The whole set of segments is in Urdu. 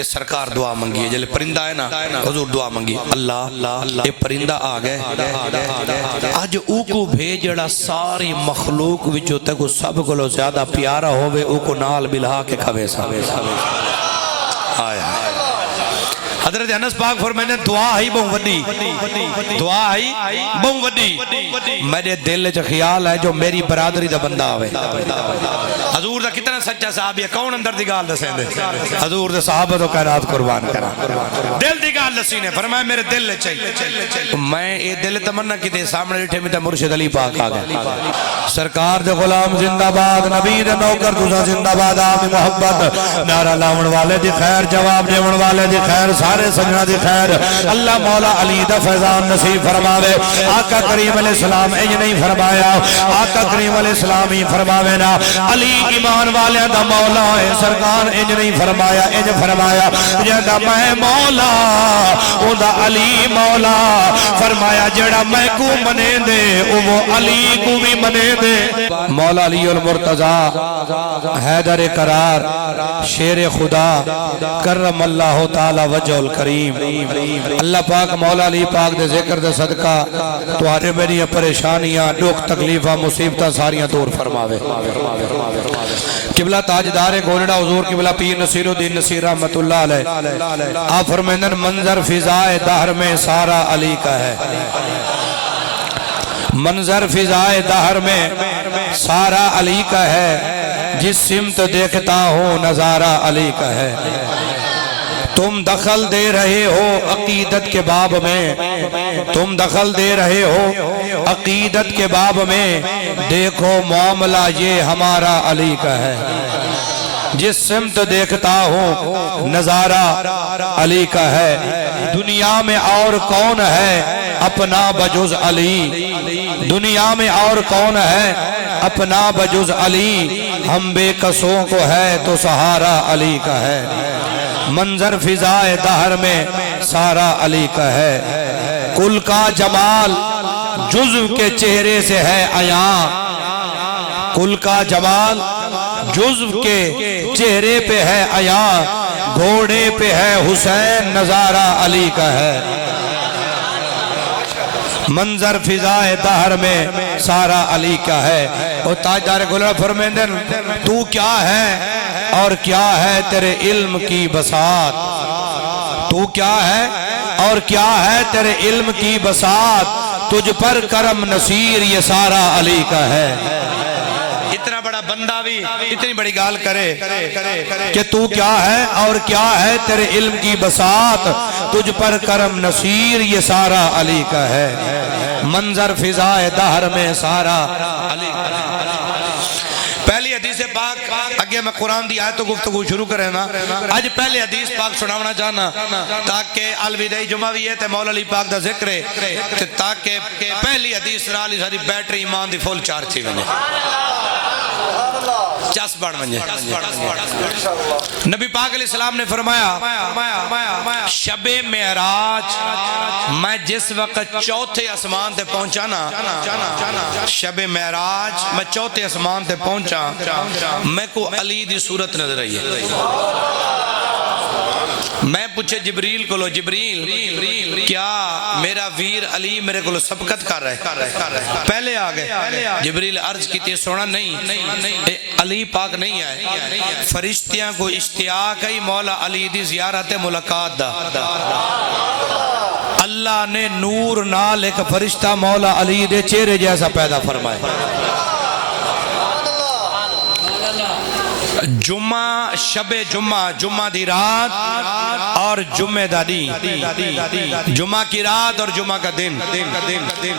تے سرکار دعا منگی ہے جلے پرندہ ہے نا حضور دعا منگی اللہ اے پرندہ آگئے آج او کو بھیجڑا ساری مخلوق وچو تک سب کو لو زیادہ پیارا ہوئے او کو نال بلہا کے کھوے سا آیا حضرت انس پاک فرمائے دعا ہی بہن وڈی دعا ہی بہن وڈی میرے دل چ خیال ہے جو میری برادری دا بندہ آوے حضور دا کتنا سچا صحابی ہے کون اندر دی گال دسیں دے حضور دے صحابہ تو کائنات قربان کرا دل دی گال دسی نے فرمایا میرے دل لے چاہیے میں اے دل تمنا کی دے سامنے لٹھے میں تا مرشد علی پاک آگئے سرکار دے غلام زندہ باد نبی دے نوکر دوسرا زندہ باد آمی محبت نعرہ لاؤن والے دی خیر جواب دیون والے دی خیر سارے سجنہ دی خیر اللہ مولا علی دا فیضان نصیب فرماوے آقا کریم علیہ السلام اج نہیں فرمایا آقا کریم علیہ السلام ہی فرماوے نا علی ایمان والے دا مولا ہے سرکار اج نہیں فرمایا اج فرمایا جیدہ میں مولا او دا علی مولا فرمایا جڑا میں کو منے دے وہ علی کو بھی منے دے مولا علی المرتضی حیدر قرار شیر خدا کرم اللہ تعالی وجہ الکریم اللہ پاک مولا علی پاک دے ذکر دے صدقہ تمہارے میری پریشانیاں دکھ تکلیفہ مصیبتہ ساریاں دور فرماوے قبلہ تاجدار گولڑا حضور قبلہ پیر نصیر الدین نصیر رحمت اللہ علیہ آپ فرمیندن منظر فضائے دہر میں سارا علی کا ہے منظر فضائے دہر میں سارا علی کا ہے جس سمت دیکھتا ہوں نظارہ علی کا ہے تم دخل دے رہے ہو عقیدت کے باب میں تم دخل دے رہے ہو عقیدت کے باب میں دیکھو معاملہ یہ ہمارا علی کا ہے جس سمت دیکھتا ہوں نظارہ علی کا ہے دنیا میں اور کون ہے اپنا بجز علی دنیا میں اور کون ہے اپنا بجز علی ہم بے قصوں کو ہے تو سہارا علی کا ہے منظر فضائے دہر میں سارا علی کا ہے کل کا جمال جزو کے چہرے سے ہے عیاں کل کا جمال جزو کے چہرے پہ ہے عیاں گھوڑے پہ ہے حسین نظارہ علی کا ہے منظر فضائے دہر میں سارا علی کا ہے اور تاجدار گلڑا فرمیندن تو کیا ہے اور کیا ہے تیرے علم کی بساط تو کیا ہے اور کیا ہے تیرے علم کی بساط تجھ پر کرم نصیر یہ سارا علی کا ہے اتنا بڑا بندہ بھی اتنی بڑی گال کرے کہ تو کیا ہے اور کیا ہے تیرے علم کی بساط تجھ پر کرم نصیر یہ سارا علی کا ہے منظر فضائے دہر میں سارا علی کا ہے پہلی حدیث پاک اگے میں قرآن دی آیت تو گفتگو شروع کرے نا آج پہلے حدیث پاک سناونا چاہنا تاکہ الوداعی جمعہ بھی ہے تے مولا علی پاک دا ذکر ہے تاکہ پہلی حدیث رالی ساری بیٹری ایمان دی فل چارج تھی بنے چاس بڑھ منجے نبی پاک علیہ السلام نے فرمایا شب معراج میں جس وقت چوتھے اسمان تے پہنچا نا شب معراج میں چوتھے اسمان تے پہنچا میں کو علی دی صورت نظر آئی ہے میں پوچھے جبریل کو لو جبریل کیا میرا ویر علی میرے کو لو سبقت کر رہے پہلے آگئے جبریل عرض کی تے سونا نہیں علی پاک نہیں آئے فرشتیاں کو اشتیاق ہے مولا علی دی زیارت ملاقات دا اللہ نے نور نال ایک فرشتہ مولا علی دے چہرے جیسا پیدا فرمائے جمعہ شب جمعہ دی رات اور جمعہ دا دن جمعہ کی رات اور جمعہ کا دن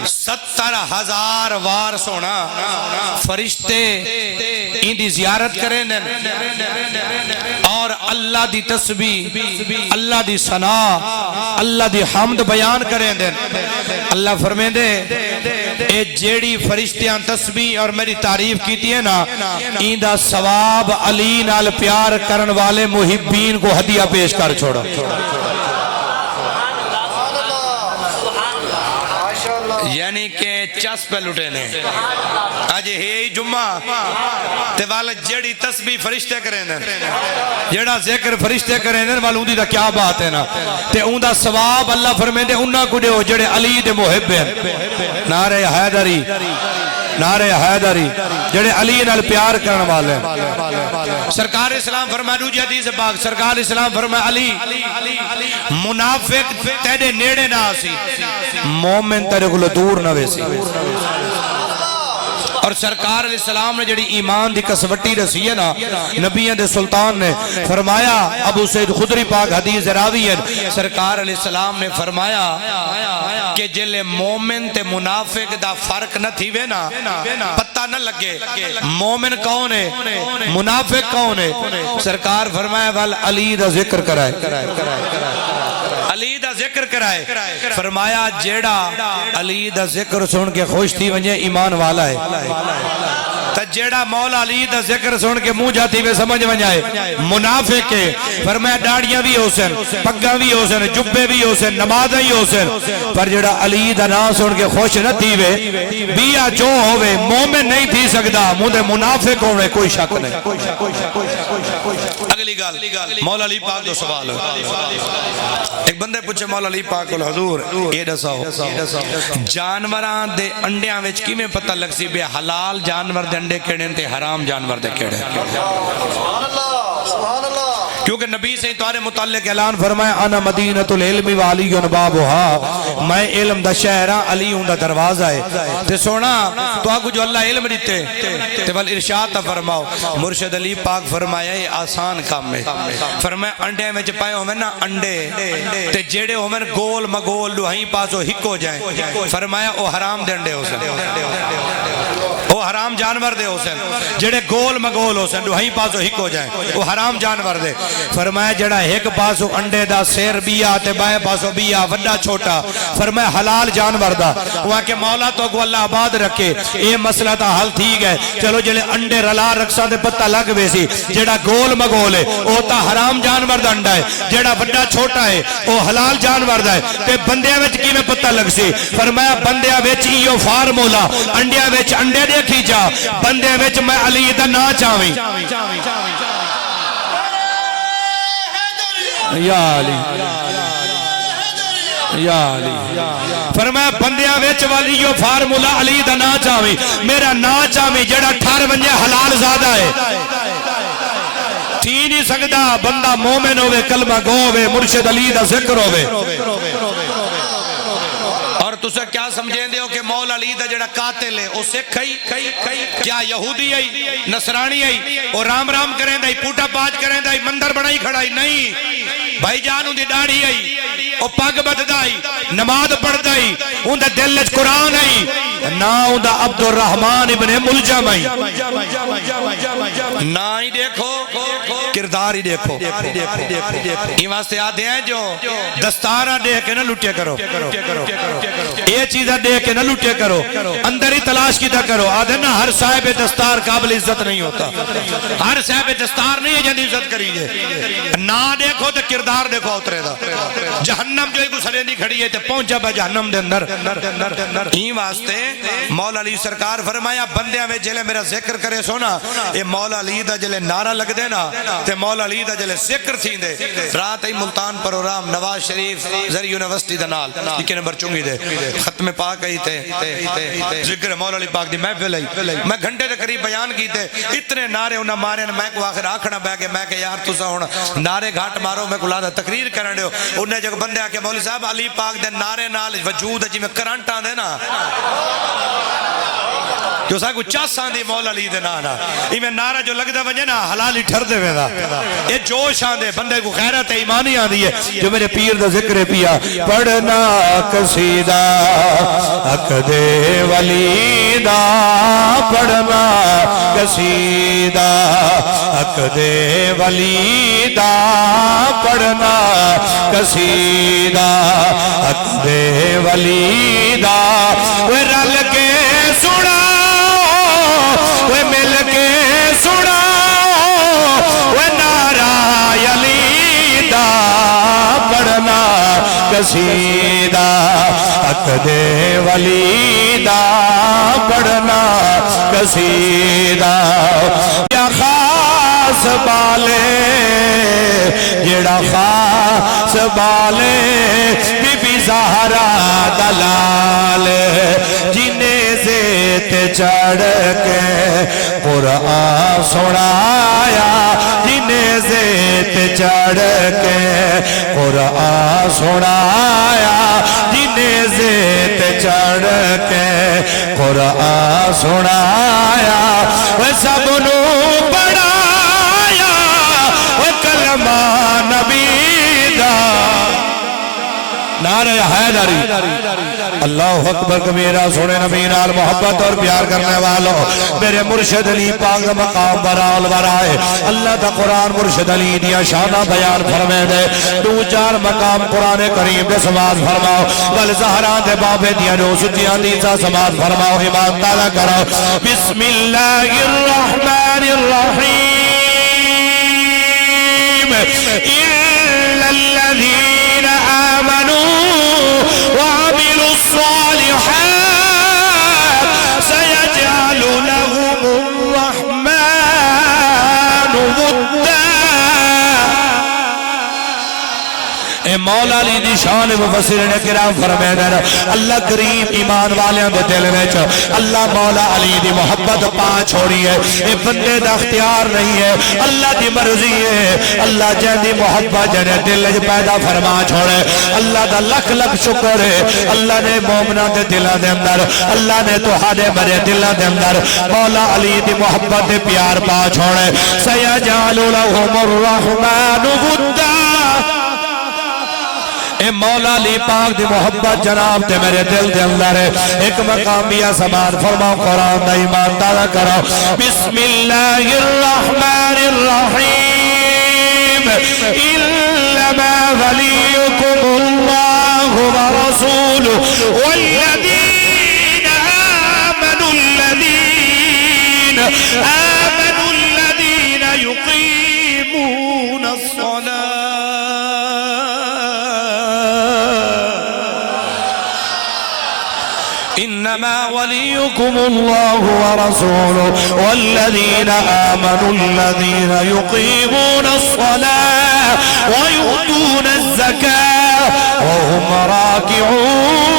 70,000 وار سونا فرشتے ان دی زیارت کریں اور اللہ دی تسبیح اللہ دی ثنا اللہ دی حمد بیان کریں اللہ فرمائیں دے اے جیڑی فرشتیاں تسبیح اور میری تعریف کیتی ہے نا این دا ثواب علی نال پیار کرن والے محبین کو ہدیہ پیش کر چھوڑا یعنی کہ چس پہ لٹے نے آج ہے جمعہ تے والا جڑی تسبیح فرشتے کریں دیں جڑا ذکر فرشتے کریں دیں والا اندھی دا کیا بات ہے نا تے اندھا ثواب اللہ فرمائیں دے انہاں کو دے ہو جڑے علی دے محب ہیں نعرہ حیدری نعرہ حیدری جڑے علی نال پیار کرن والے سرکار اسلام فرمائے دوجی حدیث پاک سرکار اسلام فرمائے علی منافق تیرے نیڑے نہ آسی مومن تیرے کو دور نہ ویسی اور سرکار علیہ السلام نے جڑی ایمان دی کسوٹی رسی ہے نا نبیان دے سلطان نے فرمایا ابو سید خدری پاک حدیث راوی ہے سرکار علیہ السلام نے فرمایا کہ جلے مومن تے منافق دا فرق نہ تھی وے نا پتہ نہ لگے مومن کون ہے منافق کون ہے سرکار فرمایا وال علی دا ذکر کرائے علی دا ذکر کرائے فرمایا جیڑا علی دا ذکر سن کے خوش تھی ونجے ایمان والا ہے تا جیڑا مولا علی دا ذکر سن کے منہ جاتی وے سمجھ ونجائے منافق ہے فرمایا ڈاڑیاں بھی ہو سن پگاں بھی ہو سن جبے بھی ہو سن نمازیں ہی ہو سن پر جیڑا علی دا نام سن کے خوش نہ تھی وے بیا جو ہوئے مومن نہیں تھی سکدا مودے منافق ہوئے کوئی شک نہیں اگلی گال مولا علی پاک دو سوال ایک بندے پوچھے مولا علی پاک الحضور یہ دساؤ جانوران دے انڈیاں وچ کی میں پتہ لگ سی بے حلال جانور دے انڈے کیڑے تے حرام جانور دے کیڑے کیونکہ نبی سے تمہارے متعلق اعلان فرمائے انا مدینۃ العلم وعلی بابھا میں علم دا شہرہ علی ہوں دا دروازہ ہے تے سونا تو آگو جو اللہ علم دیتے تے بل ارشاد تا فرماؤ مرشد علی پاک فرمایا یہ آسان کام ہے فرمایا انڈے میں چپائے ہوں میں نا انڈے تے جیڑے ہوں میں گول مگول لوہیں پاسو ہکو جائیں فرمایا او حرام دے انڈے ہو سن او حرام جانور دے ہو سن جیڑے گول مگول ہو سن لوہیں پاسو ہکو جائیں او حرام جانور دے فرمایا جڑا ایک پاسو انڈے دا سیر بیا تے بائے پاسو بیا وڈا چھوٹا فرمایا حلال جانور دا وہاں کے مولا تو کو اللہ آباد رکھے اے مسئلہ تا حل تھی گئے چلو جلے انڈے رلا رکھسا دے پتہ لگ ویسی جڑا گول مگول ہے او تا حرام جانور دا انڈا ہے جڑا وڈا چھوٹا ہے او حلال جانور دا ہے تے بندیاں وچ کی میں پتہ لگ سی فرمایا بندیاں وچ ایو فارمولا انڈیاں وچ انڈے دیکھی جا بندیاں وچ میں علی دا نا چاویں یا علی یا علی فرمایا بندیاں ویچ والی جو فارمولا علی دا نا چاہویں میرا نا چاہویں جڑا ٹھار ونجے حلال زیادہ ہے تھی نہیں سکتا بندہ مومن ہوئے کلمہ گو ہوئے مرشد علی دا ذکر ہوئے اور تُسے کیا سمجھیں دے ہو کہ مولا علی دا جڑا قاتل ہے اسے کیا یہودی ہے نصرانی ہے اور رام رام کریں دائی پوٹا پاج کریں دائی مندر بڑائی کھڑائی نہیں بھائی جانوں دی داڑھی آئی او پاگ بددائی نماز پڑھ دائی ان دے دل وچ قرآن آئی نا ان دا عبد الرحمن ابن ملجم آئی نا ہی دیکھو کردار ہی دیکھو یہ واسطے آدھے ہیں جو دستارہ دیکھ کے نہ لٹے کرو یہ چیزہ دیکھ کے نہ لٹے کرو اندر ہی تلاش کی تا کرو آدھے نا ہر صاحب دستار قابل عزت نہیں ہوتا ہر صاحب دستار نہیں ہے جن عزت کریجے نا دیکھو تو کردار دیکھو اترے دا جہنم جو ایک سرینی کھڑی ہے تو پہنچا با جہنم دے اندر ہی واسطے مولا علی سرکار فرمایا بندیاں میں جلے میرا ذکر کرے سونا یہ مولا علی دا جلے نعرہ لگ دے نا تے مولا علی دا جلے ذکر تھی دے رات ہی ملتان پروگرام نواز شریف زر یونیورسٹی دا نال لیکن نمبر چونگی دے ختم پاک آئی تے ذکر مولا علی پاک دی محفل آئی میں گھنٹے دے قریب بیان کی تے اتنے نعرے انہاں مارے میں کو آخر آکھنا بے کہ میں کہ یار تُسا ہونا نعرے گھاٹ مارو میں کلا دا تقریر کرنے ہو انہیں جب بندے آکے مولی صاحب علی پاک دے نعرے نال وجود جی میں کرنٹ آن دے نا جو سا کو چاس آن دی مولا علی دے نانا میں نعرہ جو لگ دے ونجے نا حلالی ٹھر دے ویدہ یہ جوش آن دے بندے کو خیرت ایمانی آن دی ہے جو میرے پیر دا ذکر پیا پڑھنا قصیدہ حق دے ولی دا پڑھنا قصیدہ حق دے ولی دا پڑھنا قصیدہ حق دے ولی دا وہ رل کے سنا وہ مل کے سنا وہ نعرہ علی دا پڑھنا قصیدہ ذات دے ولی دا پڑھنا قصیدہ یا خاص بالے جڑا خاص بالے بی بی زہرا دلال جنہیں زیت چڑھ کے قرآن سنایا جنہیں زیت چڑھ کے قرآن سنایا جنہیں زیت چڑھ کے قرآن سنایا وہ سب نو بڑھایا وہ کلمہ نبی دا نعرہ حیدری اللہ اکبر کبیرہ سونے نبی نال محبت اور پیار کرنے والوں میرے مرشد علی پاک مقام برال برائے اللہ دا قرآن مرشد علی دیا شانہ بیان فرمے دے دو چار مقام قرآن کریم دے سماعت فرماؤ والزہران دے بابے دیا جو سجیاں دیسا سماعت فرماؤ ایمان تعالیٰ کرو بسم اللہ الرحمن الرحیم إِلَّا الَّذِينَ آمَنُوا وَعَمِلُوا الصَّالِحَاتِ سَيَجْعَلُ لَهُمُ الرَّحْمَنُ وُدًّا اے مولا علی دی شان مفسرین کرام فرمائے دے اللہ کریم ایمان والیاں دے دل وچ اللہ مولا علی دی محبت پا چھوڑی ہے اے بندے دا اختیار نہیں ہے اللہ دی مرضی ہے اللہ جن دی محبت جنے دل وچ پیدا فرما چھوڑے اللہ دا لکھ لکھ شکر ہے اللہ نے مومناں دے دلاں دے اندر اللہ نے تہاڈے مرے دلاں دے اندر مولا علی دی محبت دے پیار پا چھوڑے سیجعل لهم الرحمن ودا اے مولا علی پاک دی محبت جناب تے میرے دل دے اندر ہے ایک مقام بھی سمان فرماؤ قرآن دا ایمان تعالیٰ کرو بسم اللہ الرحمن الرحیم انما ولیکم اللہ ورسولہ والذین آمنوا الذین یقیمون الصلاة إنما وليكم الله ورسوله والذين آمنوا الذين يقيمون الصلاة ويؤتون الزكاة وهم راكعون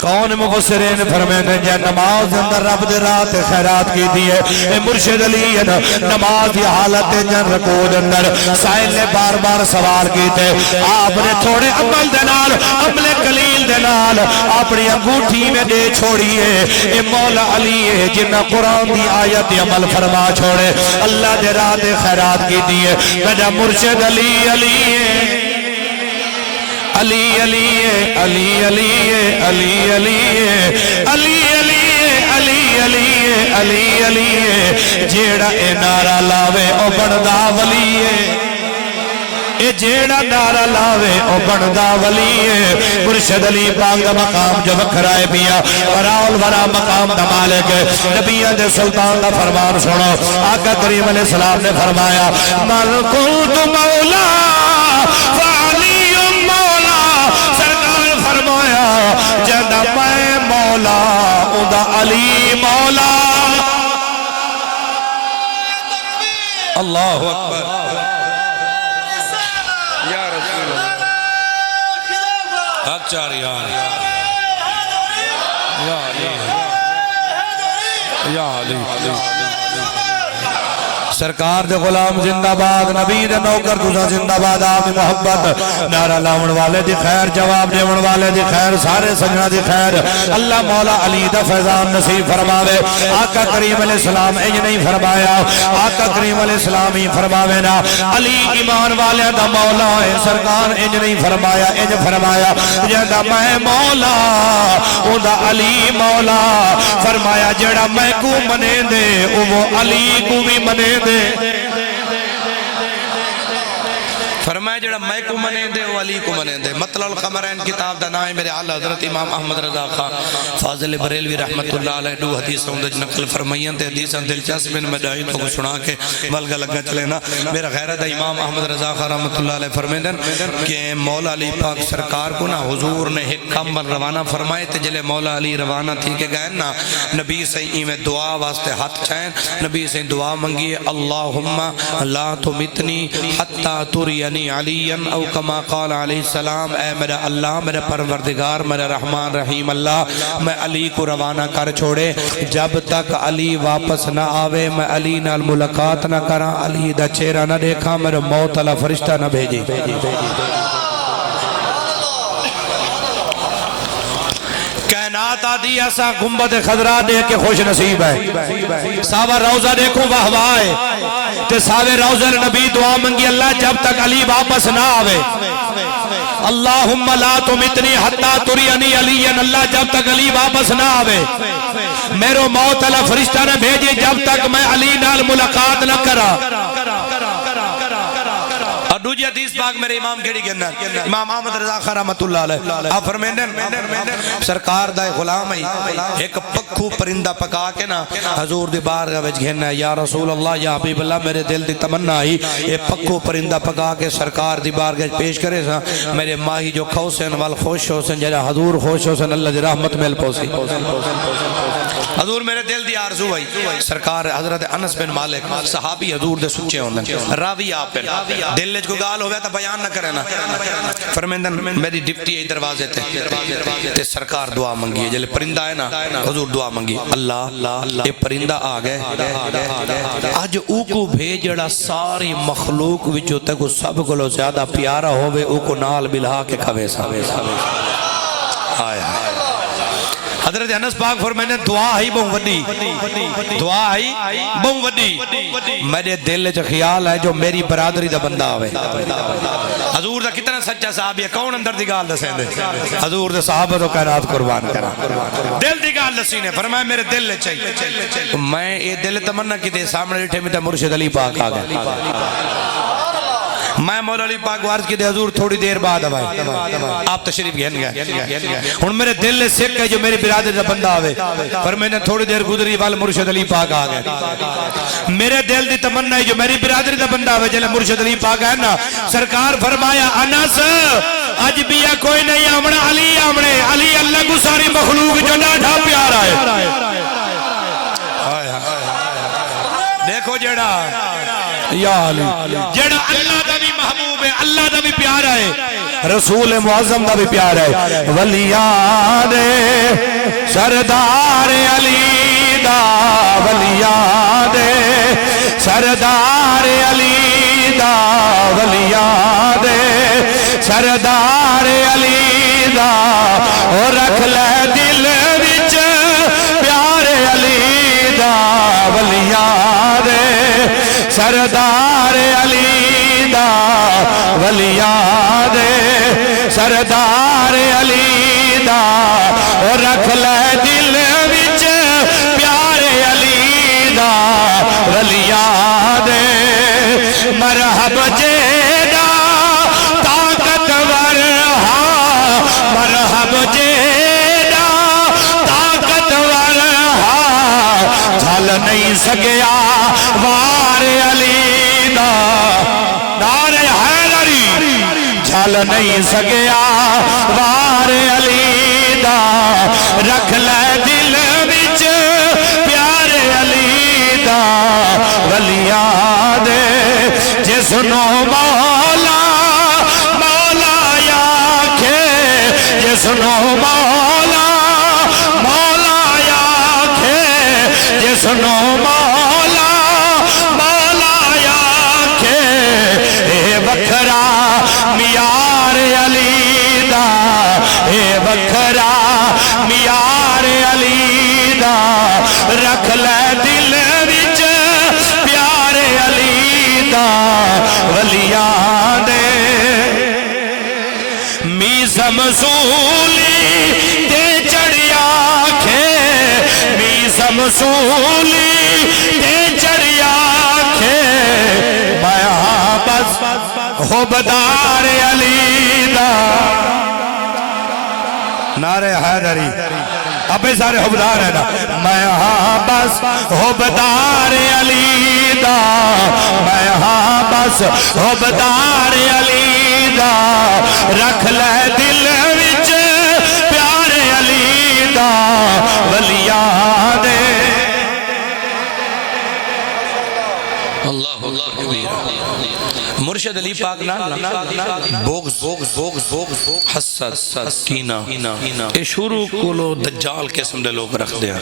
کون مفسرین فرمائے جے نماز اندر رب دے رات خیرات کی دیئے اے مرشد علی نماز کی حالت جن رکوع اندر سائل نے بار بار سوال کیتے آپ نے تھوڑے عمل دنال عمل قلیل دنال اپنی انگوٹھی میں دے چھوڑیے اے مولا علی جنہ قرآن دی آیت عمل فرما چھوڑے اللہ دے رات خیرات کی دیئے میرا مرشد علی علی علی علی علی علی علی علی علی علی علی علی علی جیڑا اے نعرہ لاوے او بڑھدا ولی اے جیڑا نعرہ لاوے او بڑھدا ولی مرشد علی پاک دا مقام جو وکھرائے پیا وراول ورا مقام دا مالک نبیہ دے سلطان دا فرمان سنو آقا کریم علیہ السلام نے فرمایا من کنت مولا جدہ میں مولا ادا علی مولا اللہ اکبر یا رسول اللہ حق چاری یا علی یا علی سرکار دے غلام زندہ باد نبی دے نوکر تُسا زندہ باد آپ محبت نعرہ لاؤن والے دی خیر جواب دیون والے دی خیر سارے سجنہ دی خیر اللہ مولا علی دا فیضان نصیب فرماوے آقا کریم علیہ السلام انج نہیں فرمایا آقا کریم علیہ السلام ہی فرماوے نا علی ایمان والے دا مولا ہے سرکار انج نہیں فرمایا انج فرمایا جیدہ میں مولا او دا علی مولا فرمایا جڑا میں کو منے دے وہ علی کو بھی منے دے فرمایا جڑا میں کو منے دے وہ علی کو منے دے مطلع القمرین کتاب دا نام میرے اعلی حضرت امام احمد رضا خان فاضل بریلوی رحمت اللہ علیہ دو حدیث ہوندج نقل فرمائیں تے حدیث دلچسپ میں دائی تو سنا کے ملگا لگا چلے نا میرا غیرت امام احمد رضا خان رحمت اللہ علیہ فرمائیں کہ مولا علی پاک سرکار کو نا حضور نے ایک کمبل روانہ فرمائے تے جلے مولا علی روانہ تھی کہ گئے نا نبی سے میں دعا واسطے ہاتھ چاہیں نبی سے دعا منگیے اللہم لا تمتنی حتی ترینی علیا او کما قال علیہ السلام اے میرا اللہ میرے پروردگار میرے رحمان رحیم اللہ میں علی کو روانہ کر چھوڑے جب تک علی واپس نہ آوے میں علی نال ملاقات نہ کرا علی دا چہرہ نہ دیکھا میرے موت اللہ فرشتہ نہ بھیجی کائنات آدھی ایسا گنبد خضرا دیکھ کے خوش نصیب ہے صحابہ روضہ دیکھو واہ واہ تے صحابہ روضہ نبی دعا منگی اللہ جب تک علی واپس نہ آوے اللہم لا تمتنی حتی ترینی علی اللہ جب تک علی واپس نہ آوے میرے موت اللہ فرشتہ نے بھیجے جب تک میں علی نال ملاقات نہ کرا دوجی حدیث پاک میرے امام کیڑی گندہ امام احمد رضا خان رحمت اللہ علیہ آپ فرمیندن سرکار دا غلام ہے ایک پکھو پرندہ پکا کے نا حضور دی بارگاہ وچ گھننا یا رسول اللہ یا حبیب اللہ میرے دل دی تمنا ہی یہ پکھو پرندہ پکا کے سرکار دی بارگاہ پیش کرے سا میرے ماہی جو خوشن وال خوش ہوسن جیسا حضور خوش ہوسن اللہ دی رحمت مل پوسی حضور میرے دل دی آرزو ہے سرکار حضرت انس بن مالک صحابی حضور دے سچے ہوندن راوی آپ پر دل کو گال ہویا تا بیان نہ کرے نا فرمیندن میری ڈپٹی ہے دروازے تے سرکار دعا منگی ہے جلے پرندہ ہے نا حضور دعا منگی اللہ یہ پرندہ آگئے آج او کو بھیجڑا ساری مخلوق وچو تک سب کو لو زیادہ پیارا ہوئے او کو نال بلہا کے کھوے سا آیا حضرت انس پاک فرمائنے دعا ہی بہن وڈی دعا ہی بہن وڈی میرے دل چ خیال ہے جو میری برادری دا بندہ آوے حضور دا کتنا سچا صحابی ہے کون اندر دی گال دسیں دے حضور دے صحابہ تو کائنات قربان کرا دل دی گال دسی نے فرمائے میرے دل لے چاہیے میں یہ دل تمنا کی دے سامنے لٹھے میں مرشد علی پاک آگئے میں مولا علی پاک وارث کی دے حضور تھوڑی دیر بعد آئے آپ تشریف گھن گئے ہن میرے دل لے سکھ ہے جو میری برادری دا بندہ آوے پر میں نے تھوڑی دیر گزری والے مرشد علی پاک آگئے میرے دل دی تمنا ہے جو میری برادری دا بندہ آوے جلے مرشد علی پاک ہے نا سرکار فرمایا انس اج بیا کوئی نہیں آمنا علی آمنے علی اللہ کو ساری مخلوق جو ڈاڑھا پیارا ہے دیکھو جڑا یا علی جڑا اللہ دا بھی محبوب ہے اللہ دا بھی پیارا ہے رسول معظم دا بھی پیارا ہے ولیان سردار علی دا ولیان سردار علی دا ولیان سردار علی دا اور رکھ لے دل وچ پیارے علی دا ولیان سردار علی دا ولیان سردار علی دا اور رکھ لے دل وچ پیارے علی دا ولیان مرحب جیدہ طاقتور ہاں مرحب جیدہ طاقتور ہاں جھل نہیں سگیا وار علی دا نعرہ حیدری جھل نہیں سگیا وار علی دا رکھ لے دل وچ پیارے علی دا ولیان جس نو مولا مولا آکھے جس نو مولا مولا آکھے جس نو مولا مولا آکھے اے وکھرا میار علی دا اے وکھرا میار علی دا رکھ لے دل وچ پیارے علی دا ولیان میزم سولی تے چڑیا کھے میزم سولی تے چڑیا کھے بیاں بس حبدار علی دا نعرہ حیدری ابے سارے حبدار ہے نا میں ہاں بس حبدار علی دا میں ہاں بس حبدار علی دا رکھ لے دل وچ پیارے علی دا ولیاں دے اللہ مرشد علی پاک بغض حسد کینہ اے شروع کولو دجال قسم دے لوگ رکھ دیا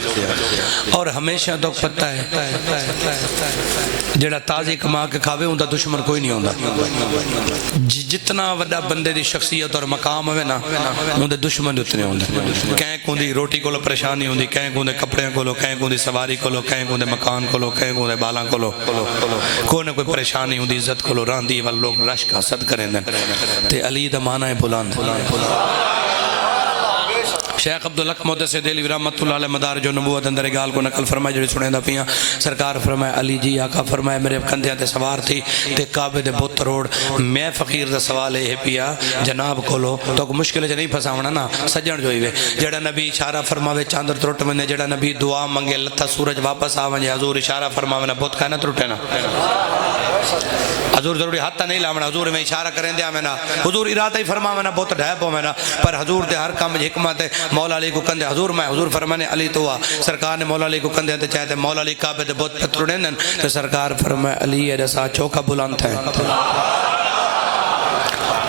اور ہمیشہ تو پتہ ہے جڑا تازی کما کے کھاوے ہوں دا دشمن کوئی نہیں ہوندہ جتنا وڈا بندے دی شخصیت اور مقام ہوئے نا ہوں دے دشمن اتنے ہوندے کہیں کون دی روٹی کولو پریشانی ہوندی کہیں کون دے کپڑے کولو کہیں کون دی سواری کولو کہیں کون دے مکان کولو کہیں کون دے بالاں کولو کوئی نہ کوئی پریشانی ہوندی عزت کولو راندی وال لوگ رشک حسد کریں دیں تے علی دا معنی ہے بلند شیخ عبدالحق محدث دہلوی رحمت اللہ علیہ مدارج النبوت اندر گال کو نقل فرمائے جڑی سنے دا پیاں سرکار فرمائے علی جی آقا فرمائے میرے کندھیاں تے سوار تھی تے کعبے دے بت روڑ میں فقیر دا سوال ہے پیا جناب کولو تو مشکل چ نہیں پھساونا نا سجن جو ہوئے جڑا نبی اشارہ فرماوے چاندر ترٹ ونے جڑا نبی دعا منگے لتھا سورج واپس آوے حضور اشارہ فرماوے نا بت کھانا ترٹے نا حضور ضروری ہاتھ نہیں لاونا حضور میں اشارہ کریں دیا میں نا حضور ارادہ ہی فرماوے نا بہت ڈھیپ ہو میں نا پر حضور دے ہر کام حکمت ہے مولا علی کو کندے حضور میں حضور فرمانے علی تو سرکار نے مولا علی کو کندے تے چاہتے مولا علی کعبے دے بہت پترڑے نن تے سرکار فرمائے علی یہ رسا چوکا بلند ہے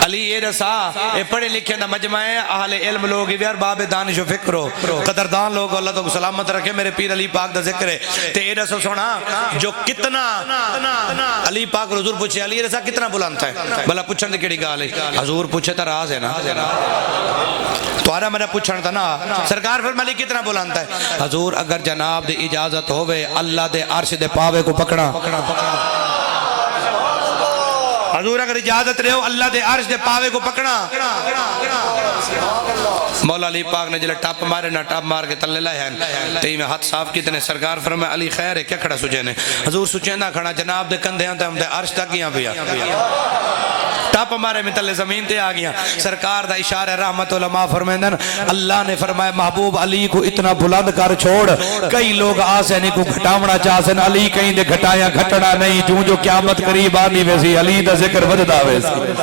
علی یہ رسا اے پڑھے لکھے نا مجمع ہے اہل علم لوگ یار باب دانش و فکر ہو قدردان لوگ اللہ تو سلامت رکھے میرے پیر علی پاک دا ذکر ہے تے یہ رسا سونا جو کتنا علی پاک حضور پوچھے علی یہ رسا کتنا بلند ہے بلا پوچھن دے کیڑی گال ہے حضور پوچھے تا راز ہے نا توارا میرا پوچھنا تھا نا سرکار فرمائی کتنا بلند ہے حضور اگر جناب دی اجازت ہوئے اللہ دے عرش دے پاوے کو پکڑا حضور اگر اجازت رہے ہو اللہ دے عرش دے پاوے کو پکڑا مولا علی پاک نے جلے ٹاپ مارے نا ٹاپ مار کے تلے لائے ہیں تئی میں ہاتھ صاف کیتے نے سرکار فرمائے علی خیر ہے کیا کھڑا سجے نے حضور سچے نہ کھڑا جناب دے کندھے آتے ہم دے عرش تک یہاں پیا ٹاپ ہمارے میں تلے زمین تے آگیا سرکار دا اشارہ رحمت علماء فرمائندن اللہ نے فرمایا محبوب علی کو اتنا بلند کر چھوڑ کئی لوگ آسے نہیں کو گھٹاونا چاہسن علی کہیں دے گھٹایا گھٹنا نہیں جو قیامت قریب آنی ویسی علی دا ذکر وددا ویسی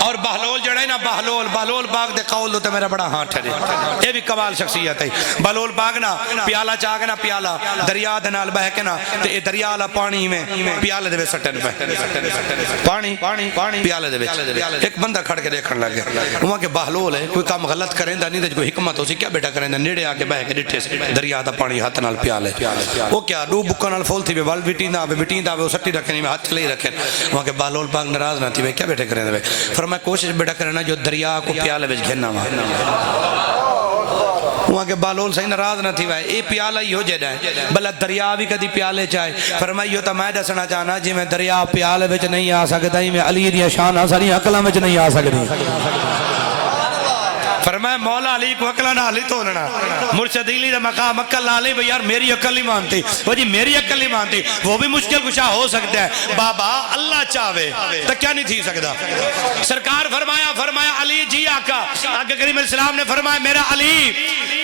اور بہلول جڑا ہے نا بہلول باغ دے قول دو تے میرا بڑا ہاں ٹھرے یہ بھی کمال شخصیت ہے بہلول باغ نا پیالہ چاہ نا پیالہ دریا دے نال بہ کے نا تے اے دریا والا پانی میں پیالے دے سٹن پہ پانی پیالے دے ایک بندہ کھڑ کے دیکھن لگے وہاں کے بہلول ہے کوئی کام غلط کریندا نہیں تے کوئی حکمت ہو سی کیا بیٹا کریندا نیڑے آ کے بہ کے ڈٹھے سے دریا دا پانی ہاتھ نال پیالے وہ کیا دو بکاں نال فول تھی وے ول وٹیندا وہ سٹی رکھنی میں ہاتھ لے رکھے وہاں کے بہلول باغ ناراض نہ تھی وے کیا بیٹے کریندا فرمایا کوشش بیٹا کرنا جو دریا کو پیالے وچ گھننا وا وہاں کے بہلول صحیح ناراض نہ تھی وے اے پیالہ ہی ہو جڑا ہے بلا دریا بھی کدی پیالے چاہے فرمایا یہ تو میں دسنا چاہنا جی میں دریا پیالے وچ نہیں آ سکدا میں علی دی شان ساری عقلاں وچ نہیں آ سکدی فرمایا مولا علی کو عقل نہ علی تولنا مرشد علی دا مقام عقل نہ علی یار میری عقل نہیں مانتی وہ جی میری عقل نہیں مانتی وہ بھی مشکل کشا ہو سکتا ہے بابا اللہ چاہے تو کیا نہیں تھی سکتا سرکار فرمایا علی جی آقا آگے کریم علیہ السلام نے فرمایا میرا علی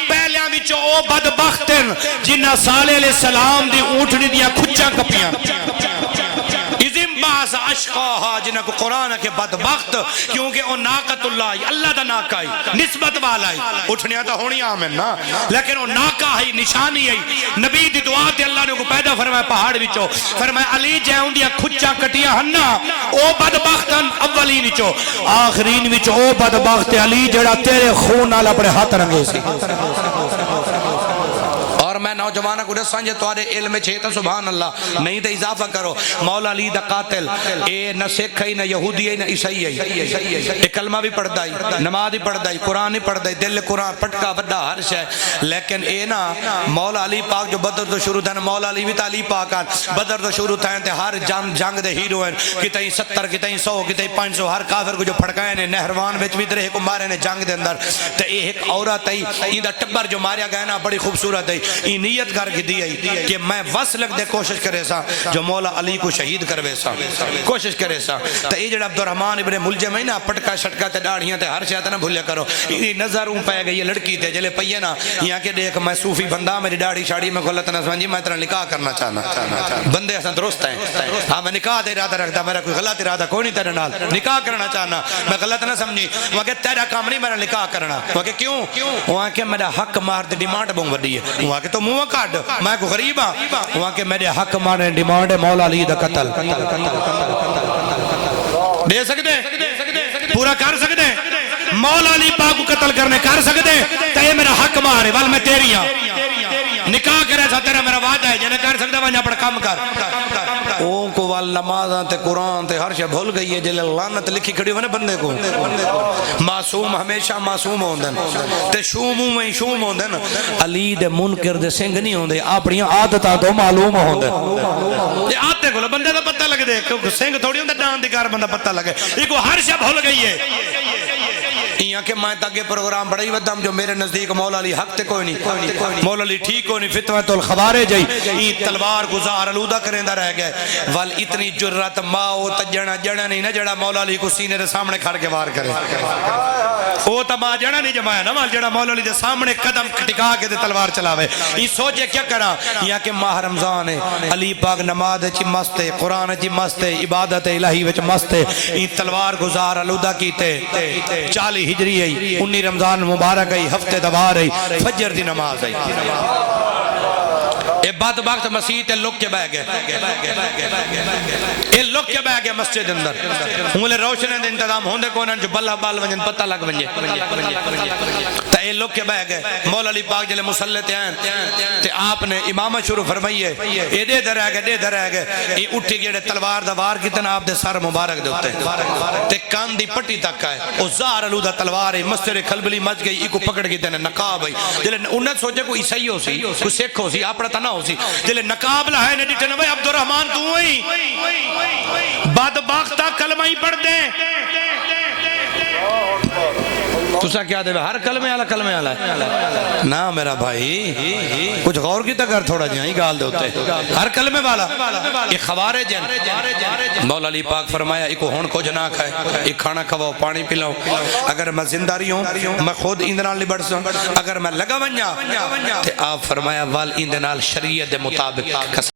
پہلیاں وچوں او بدبختن جنہ صالح علیہ السلام دی اونٹنی دیا کھچاں کپیاں باس اشقاہا جنہ کو قرآن کے بدبخت کیونکہ او ناقت اللہ دا ناکائی نسبت والائی اٹھنیاں تا ہونی آمین نا لیکن او ناکاہی نشانی ہے نبی دی دعا تے اللہ نے کو پیدا فرمایا پہاڑ وچو فرمایا علی جہوں دیا کھچا کٹیاں ہننا او بدبختن اولین وچو آخرین وچو او بدبخت علی جڑا تیرے خون نال اپنے ہاتھ رنگے سی میں نوجوانہ کو دساں جے تواڈے علم چھے تے سبحان اللہ نہیں تے اضافہ کرو مولا علی دا قاتل اے نہ سکھ ہے نہ یہودی ہے نہ عیسائی ہے اے کلمہ بھی پڑھدا ہے نماز بھی پڑھدا ہے قرآن بھی پڑھدا ہے دل قرآن پٹکا بڑا ہر شے لیکن اے نا مولا علی پاک جو بدر تو شروع تھا مولا علی بھی علی پاک بدر تو شروع تھا تے ہر جنگ دے ہیرو ہیں کتیں 70 کتیں 100 کتیں 500 ہر کافر کو جو پھڑکائے نے نہروان وچ بھی درے کو مارے نے جنگ دے اندر تے اے ایک عورت ہے ایندا ٹبر جو ماریا گیا نا بڑی خوبصورت ہے نیت کر کے دی کہ میں وصلک دے کوشش کرے سا جو مولا علی کو شہید کروے سا کوشش کرے سا تو یہ جڑا عبد الرحمن ابن ملجم ہے نا پٹکا شٹکا تے داڑھیاں تے ہر شے تے نہ بھولیا کرو یہ نظر اون پے گئی لڑکی تے جلے پئی نا یہاں کہ دیکھ میں صوفی بندہ میری داڑھی شاڑی میں غلط نہ سمجھی میں تیرا نکاح کرنا چاہنا بندے اساں درست ہیں ہاں میں نکاح دے ارادہ رکھتا میرا کوئی غلط ارادہ کوئی نہیں تیرے نال نکاح کرنا چاہنا میں غلط نہ سمجھی وہ کہ تیرا کام نہیں میرا نکاح کرنا وہ کہ کیوں وہ کہ میرا حق مار دے ڈیمانڈ بہت وڈی ہے وہ کہ تو منہ کاٹ میں کو غریب ہاں وہ کہ میرے حق مار ڈیمانڈ ہے مولا علی دا قتل دے سکتے پورا کر سکتے مولا علی پاک کو قتل کرنے کر سکتے تو یہ میرا حق مار ہے وال میں تیری ہاں نکاح کرے سا تیرا میرا وعدہ ہے جنہیں کر سکتا وہاں اپنا کام کر اون کو وال نمازاں تے قرآن تے ہر شے بھول گئی ہے جلے لعنت لکھی کھڑی ہونے بندے کو معصوم ہمیشہ معصوم ہوندن تے شوموں میں شوم ہوندن علی دے منکر دے سنگ نہیں ہوندے اپنی عادتاں تو معلوم ہوندن یہ آتے کو بندے دا پتہ لگ دے کیونکہ سنگ تھوڑی ہوندے ڈان دکار بندہ پتہ لگے یہ کو ہر شے بھول گئی ہے یہاں کہ میں تاکہ پروگرام بڑھائی ودام جو میرے نزدیک مولا علی حق تے کوئی نہیں مولا علی ٹھیک کوئی نہیں فتوہ الخوارج جائی یہ تلوار گزار علودہ کریں دا رہ گئے وال اتنی جرات ماؤ تجڑا جڑا نہیں نہ جڑا مولا علی کو سینے دے سامنے کھڑ کے وار کرے وہ تبا جڑا نہیں جمایا نا وال جڑا مولا علی دے سامنے قدم ٹکا کے دے تلوار چلاوے یہ سوچے کیا کرا یہاں کہ ماہ رمضان ہے علی پاک نماز چی مست ہے قرآن چی مست ہے عبادت الہی وچ مست ہے یہ تلوار گزار علودہ کیتے 40 ہجری ہے 19 رمضان مبارک ہے ہفتے دوار ہے فجر دی نماز ہے اے بات باقت مسیح تے لوگ کے بہ گئے اے لوگ کے بہ گئے مسجد اندر ہمیں روشنے دے انتظام ہوندے کونن جو بلہ بال ونجن پتہ لگ ونجے تا اے لوگ کے بہ گئے مولا علی پاک جلے مسلح تے ہیں تے آپ نے امامت شروع فرمائیے اے دے در آگے دے در آگے اے اٹھی گئے تلوار دا وار کتنا آپ دے سر مبارک دے ہوتے تے کان دی پٹی تک آئے او زہر علودہ تلوار ہے مسجد کھلبلی مچ گئی ایکو پکڑ گئی تے نقاب ہے جلے انہیں سوچے کوئی عیسائی ہو سی کوئی سکھ ہو سی آپ رہتا نہ ہو سی جلے نقاب لہائے نے ڈیٹھے نوے عبد الرحمن تو ہوئی بدبختہ کلمہ ہی پڑھ دیں تو سا کیا دے ہر کلمے آلہ کلمے آلہ ہے نا میرا بھائی کچھ غور کی تکر تھوڑا جہاں ہی گال دے ہوتے ہر کلمے والا یہ خوارج ہیں مولا علی پاک فرمایا ایک ہون کو جنا کھائے ایک کھانا کھواؤ پانی پلاؤ اگر میں زندہ رہی ہوں میں خود اندنال نہیں بڑھ سوں اگر میں لگا ونجا تے آپ فرمایا وال اندنال شریعت دے مطابق